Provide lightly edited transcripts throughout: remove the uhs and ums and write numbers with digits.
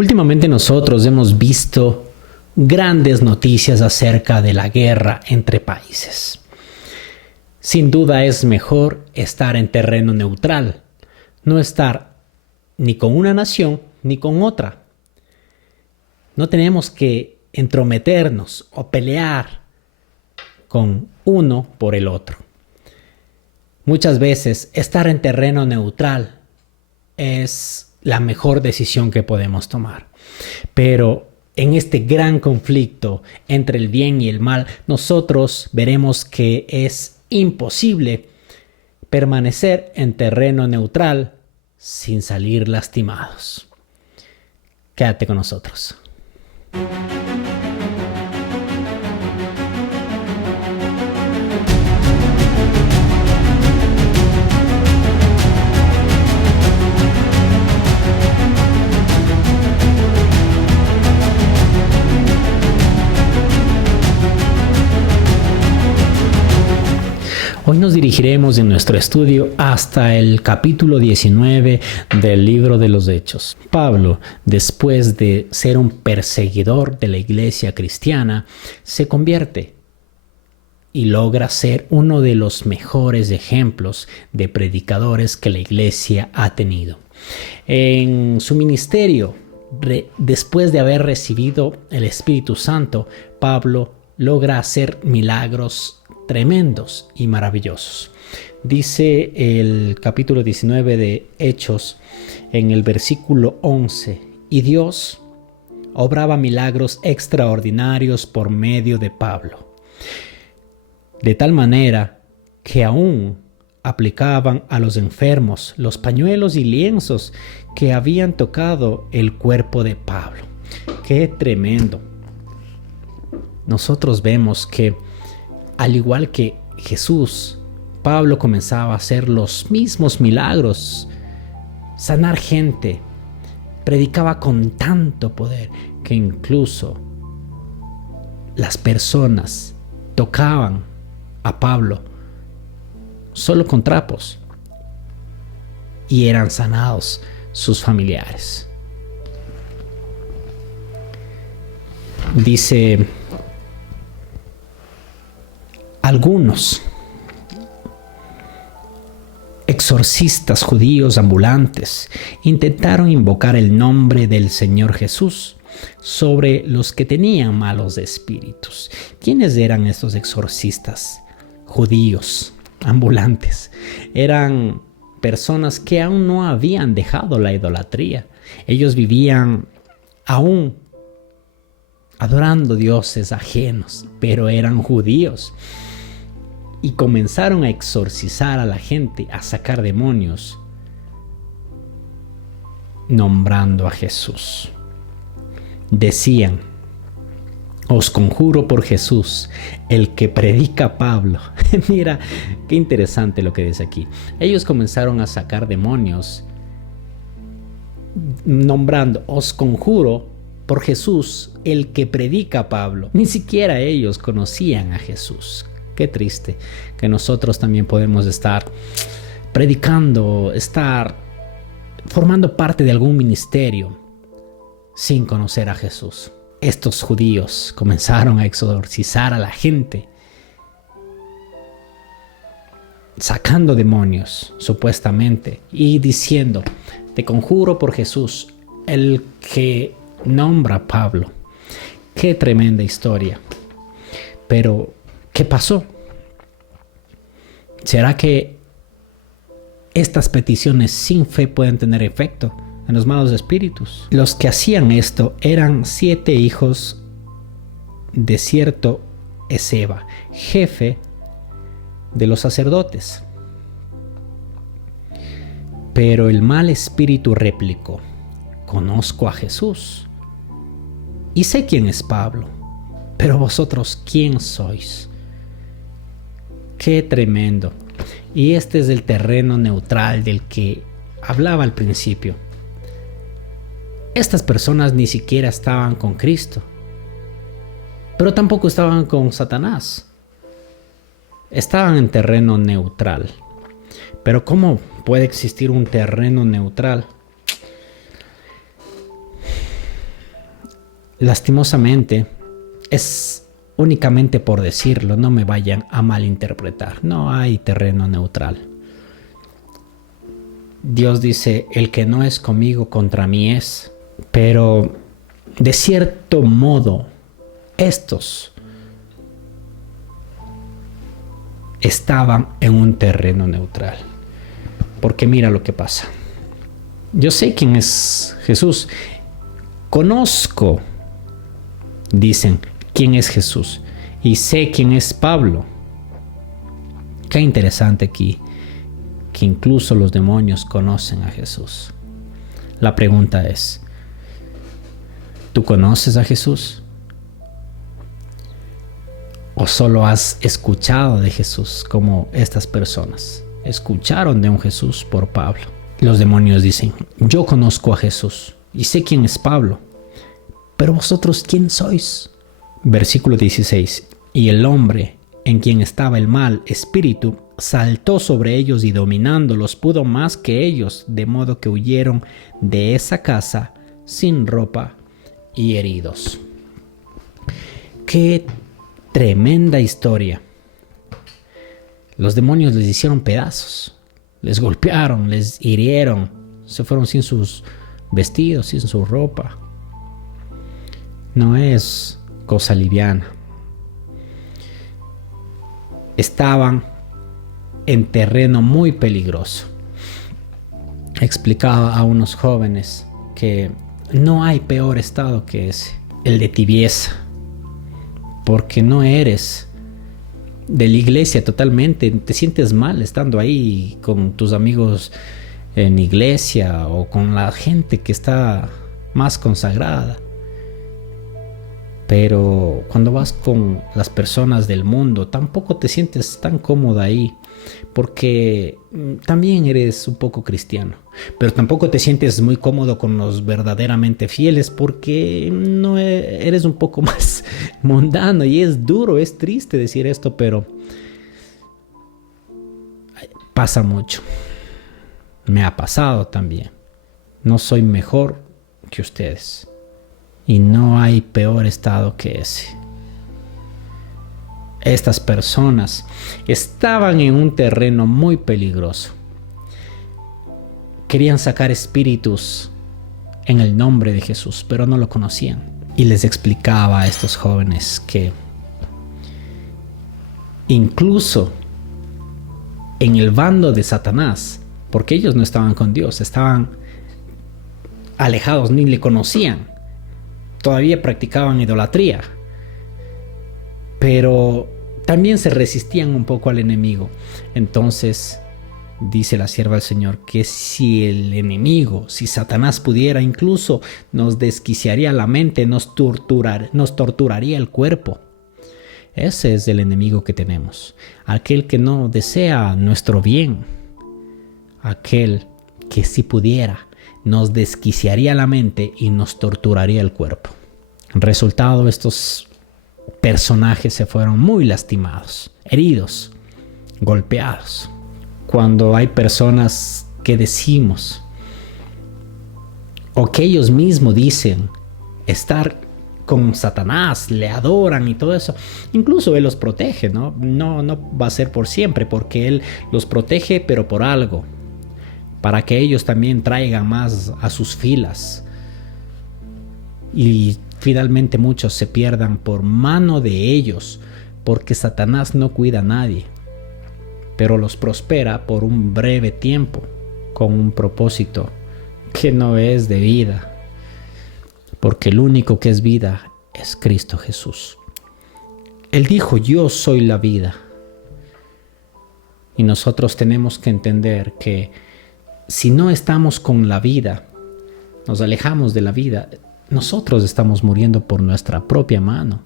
Últimamente nosotros hemos visto grandes noticias acerca de la guerra entre países. Sin duda es mejor estar en terreno neutral, no estar ni con una nación ni con otra. No tenemos que entrometernos o pelear con uno por el otro. Muchas veces estar en terreno neutral es la mejor decisión que podemos tomar. Pero en este gran conflicto entre el bien y el mal, nosotros veremos que es imposible permanecer en terreno neutral sin salir lastimados. Quédate con nosotros. Hoy nos dirigiremos en nuestro estudio hasta el capítulo 19 del libro de los Hechos. Pablo, después de ser un perseguidor de la iglesia cristiana, se convierte y logra ser uno de los mejores ejemplos de predicadores que la iglesia ha tenido. En su ministerio, después de haber recibido el Espíritu Santo, Pablo logra hacer milagros tremendos y maravillosos. Dice el capítulo 19 de Hechos en el versículo 11: y Dios obraba milagros extraordinarios por medio de Pablo, de tal manera que aún aplicaban a los enfermos los pañuelos y lienzos que habían tocado el cuerpo de Pablo. ¡Qué tremendo! Nosotros vemos que al igual que Jesús, Pablo comenzaba a hacer los mismos milagros, sanar gente, predicaba con tanto poder que incluso las personas tocaban a Pablo solo con trapos y eran sanados sus familiares. Dice: algunos exorcistas judíos ambulantes intentaron invocar el nombre del Señor Jesús sobre los que tenían malos espíritus. ¿Quiénes eran estos exorcistas judíos ambulantes? Eran personas que aún no habían dejado la idolatría. Ellos vivían aún adorando dioses ajenos, pero eran judíos. Y comenzaron a exorcizar a la gente, a sacar demonios, nombrando a Jesús. Decían: os conjuro por Jesús, el que predica Pablo. Mira, qué interesante lo que dice aquí. Ellos comenzaron a sacar demonios, nombrando: os conjuro por Jesús, el que predica Pablo. Ni siquiera ellos conocían a Jesús. Qué triste que nosotros también podemos estar predicando, estar formando parte de algún ministerio sin conocer a Jesús. Estos judíos comenzaron a exorcizar a la gente, sacando demonios, supuestamente, y diciendo: te conjuro por Jesús, el que nombra a Pablo. Qué tremenda historia. Pero ¿qué pasó? ¿Será que estas peticiones sin fe pueden tener efecto en los malos espíritus? Los que hacían esto eran 7 hijos de cierto Esceva, jefe de los sacerdotes. Pero el mal espíritu replicó: conozco a Jesús y sé quién es Pablo, pero vosotros, ¿quién sois? ¡Qué tremendo! Y este es el terreno neutral del que hablaba al principio. Estas personas ni siquiera estaban con Cristo, pero tampoco estaban con Satanás. Estaban en terreno neutral. Pero ¿cómo puede existir un terreno neutral? lastimosamente, es únicamente por decirlo, no me vayan a malinterpretar. No hay terreno neutral. Dios dice, el que no es conmigo, contra mí es. Pero de cierto modo, estos estaban en un terreno neutral. Porque mira lo que pasa. Yo sé quién es Jesús. Conozco, dicen, quién es Jesús. Y sé quién es Pablo. Qué interesante aquí, que incluso los demonios conocen a Jesús. La pregunta es, ¿tú conoces a Jesús? ¿O solo has escuchado de Jesús como estas personas escucharon de un Jesús por Pablo? Los demonios dicen, yo conozco a Jesús y sé quién es Pablo, pero vosotros, ¿quién sois? Versículo 16, y el hombre en quien estaba el mal espíritu saltó sobre ellos y dominándolos pudo más que ellos, de modo que huyeron de esa casa sin ropa y heridos. ¡Qué tremenda historia! Los demonios les hicieron pedazos, les golpearon, les hirieron, se fueron sin sus vestidos, sin su ropa. No es cosa liviana. Estaban en terreno muy peligroso. Explicaba a unos jóvenes que no hay peor estado que ese, el de tibieza, porque no eres de la iglesia totalmente, te sientes mal estando ahí con tus amigos en iglesia o con la gente que está más consagrada. Pero cuando vas con las personas del mundo, tampoco te sientes tan cómoda ahí, porque también eres un poco cristiano, pero tampoco te sientes muy cómodo con los verdaderamente fieles, porque no eres un poco más mundano. Y es duro, es triste decir esto, pero pasa mucho. Me ha pasado también. No soy mejor que ustedes. Y no hay peor estado que ese. Estas personas estaban en un terreno muy peligroso. Querían sacar espíritus en el nombre de Jesús, pero no lo conocían. Y les explicaba a estos jóvenes que incluso en el bando de Satanás, porque ellos no estaban con Dios, estaban alejados, ni le conocían. Todavía practicaban idolatría, pero también se resistían un poco al enemigo. Entonces dice la sierva del Señor que si el enemigo, si Satanás pudiera, incluso nos desquiciaría la mente, nos torturaría el cuerpo. Ese es el enemigo que tenemos, aquel que no desea nuestro bien, aquel que si pudiera nos desquiciaría la mente y nos torturaría el cuerpo. Resultado, estos personajes se fueron muy lastimados, heridos, golpeados. Cuando hay personas que decimos, o que ellos mismos dicen estar con Satanás, le adoran y todo eso, incluso Él los protege, ¿no? No va a ser por siempre, porque Él los protege, pero por algo, para que ellos también traigan más a sus filas y finalmente muchos se pierdan por mano de ellos, porque Satanás no cuida a nadie, pero los prospera por un breve tiempo con un propósito que no es de vida, porque el único que es vida es Cristo Jesús. Él dijo, yo soy la vida, y nosotros tenemos que entender que si no estamos con la vida, nos alejamos de la vida, nosotros estamos muriendo por nuestra propia mano.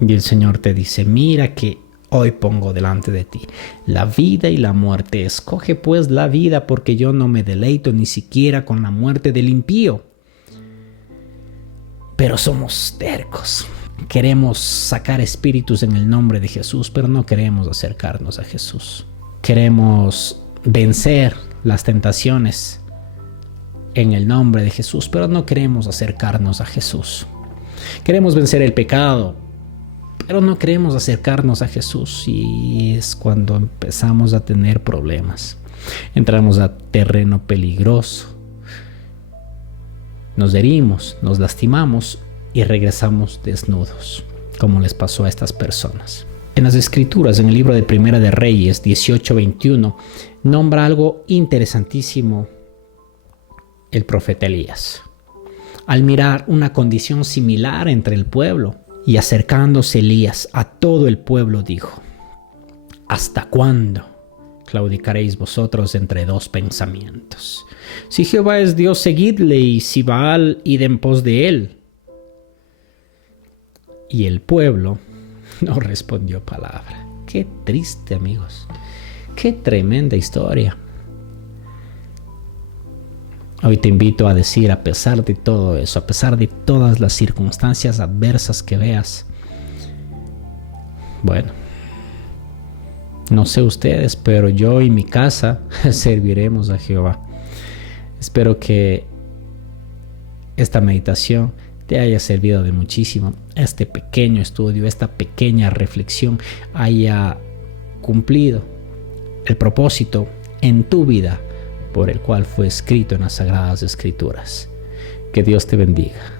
Y el Señor te dice, mira que hoy pongo delante de ti la vida y la muerte. Escoge pues la vida, porque yo no me deleito ni siquiera con la muerte del impío. Pero somos tercos. Queremos sacar espíritus en el nombre de Jesús, pero no queremos acercarnos a Jesús. Queremos vencer las tentaciones en el nombre de Jesús, pero no queremos acercarnos a Jesús. Queremos vencer el pecado, pero no queremos acercarnos a Jesús, y es cuando empezamos a tener problemas. Entramos a terreno peligroso. Nos herimos, nos lastimamos y regresamos desnudos, como les pasó a estas personas. En las Escrituras, en el libro de Primera de Reyes 18:21, nombra algo interesantísimo el profeta Elías. Al mirar una condición similar entre el pueblo, y acercándose Elías a todo el pueblo, dijo: ¿hasta cuándo claudicaréis vosotros entre dos pensamientos? Si Jehová es Dios, seguidle, y si Baal, id en pos de él. Y el pueblo no respondió palabra. Qué triste, amigos. Qué tremenda historia. Hoy te invito a decir, a pesar de todo eso, a pesar de todas las circunstancias adversas que veas, bueno, no sé ustedes, pero yo y mi casa serviremos a Jehová. Espero que esta meditación te haya servido de muchísimo. Este pequeño estudio, esta pequeña reflexión haya cumplido el propósito en tu vida por el cual fue escrito en las Sagradas Escrituras. Que Dios te bendiga.